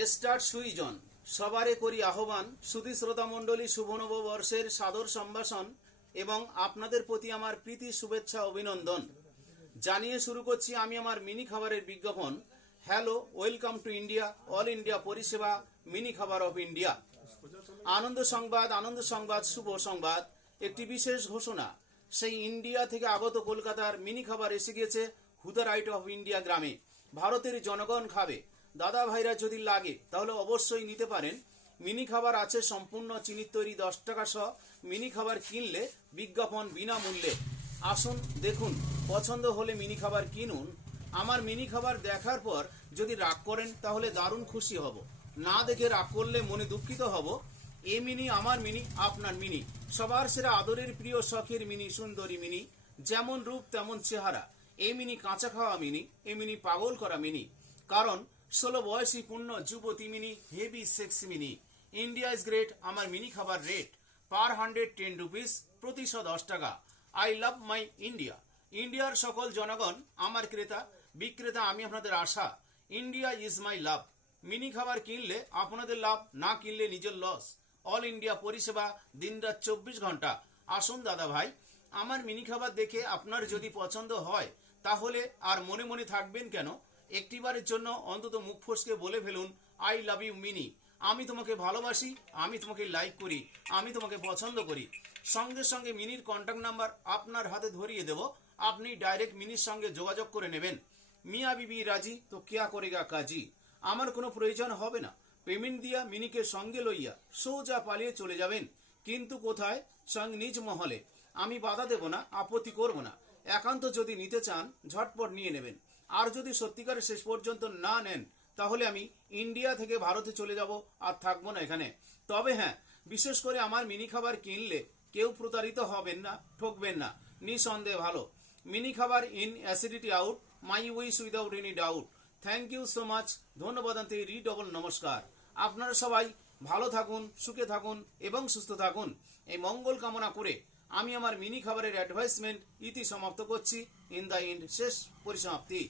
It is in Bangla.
স্টার সুইজন সবারে করি আহ্বান। সুধী শ্রোতা মণ্ডলী, শুভ নববর্ষের সাদর সম্ভাষণ এবং আপনাদের প্রতি আমার প্রীতি শুভেচ্ছা অভিনন্দন জানিয়ে শুরু করছি আমি আমার মিনি খাবারের বিজ্ঞাপন। Hello, welcome to India, all India পরিষেবা মিনি খাবার অফ ইন্ডিয়া। আনন্দ সংবাদ, শুভ সংবাদ। একটি বিশেষ ঘোষণা, সেই ইন্ডিয়া থেকে আগত কলকাতার মিনি খাবার এসে গেছে হুদারাইট অফ ইন্ডিয়া গ্রামে। ভারতের জনগণ খাবে। দাদা ভাইরা যদি লাগে তাহলে অবশ্যই নিতে পারেন। মিনি খাবার আছে সম্পূর্ণ চিনির তৈরি 10 টাকা সহ। মিনি খাবার কিনলে বিজ্ঞাপন বিনামূল্যে। আসুন দেখুন, পছন্দ হলে মিনি খাবার কিনুন। আমার মিনি খাবার দেখার পর যদি রাগ করেন তাহলে দারুণ খুশি হব, না দেখে রাগ করলে মনে দুঃখিত হব। এ মিনি আমার মিনি, আপনার মিনি, সবার সেরা আদরের প্রিয় শখের মিনি, সুন্দরী মিনি, যেমন রূপ তেমন চেহারা। এ মিনি কাঁচা খাওয়া মিনি, এ মিনি পাগল করা মিনি, কারণ 16 বয়সী পূর্ণ যুবতী মিনি, হেভি সেক্সি মিনি। ইন্ডিয়া ইজ গ্রেট, আমার মিনি খাবার রেট পার 110 রুপিস, প্রতি 10 টাকা। I love my India. ইন্ডিয়ার সকল জনগণ আমার ক্রেতা বিক্রেতা, আমি আপনাদের আশা। India is my love. মিনি খাবার কিনলে আপনাদের লাভ, না কিনলে নিজের লস। অল ইন্ডিয়া পরিষেবা, দিনরাত 24 ঘন্টা। আসুন দাদা ভাই, আমার মিনি খাবার দেখে আপনার যদি পছন্দ হয় তাহলে আর মনে মনে থাকবেন কেন? একটিবারের জন্য অন্তত মুখ ফসকে বলে ফেলুন, আই লাভ ইউ মিনি। আমি তোমাকে ভালোবাসি, আমি তোমাকে লাইক করি, আমি তোমাকে পছন্দ করি। সঙ্গে সঙ্গে মিনির কন্ট্যাক্ট নাম্বার আপনার হাতে ধরিয়ে দেব, আপনি ডাইরেক্ট মিনির সঙ্গে যোগাযোগ করে নেবেন। মিয়া বিবি রাজি তো কিয়া করেগা কাজী। আমার কোনো প্রয়োজন হবে না, পেমেন্ট দিয়া মিনিকে সঙ্গে লইয়া সোজা পালিয়ে চলে যাবেন। কিন্তু কোথায়? সঙ্গে নিজ মহলে। আমি বাধা দেব না, আপত্তি করব না। একান্ত যদি নিতে চান ঝটপট নিয়ে নেবেন। আর যদি সত্যিকারের শেষ পর্যন্ত না নেন তাহলে আমি ইন্ডিয়া থেকে ভারতে চলে যাব, আর থাকবো না এখানে। তবে হ্যাঁ, বিশেষ করে আমার মিনি খাবার কিনলে কেউ প্রতারিত হবেন না, ঠকবেন না, নিঃসন্দেহে ভালো। মিনি খাবার in acidity out, my wish without any doubt. Thank you so much. ধন্যবাদ, রিডবল নমস্কার। আপনারা সবাই ভালো থাকুন, সুখে থাকুন এবং সুস্থ থাকুন, এই মঙ্গল কামনা করে আমি আমার মিনি খাবারের অ্যাডভাইসমেন্ট ইতি সমাপ্ত করছি। ইন দ্য এন্ড, শেষ পরিসমাপ্তি।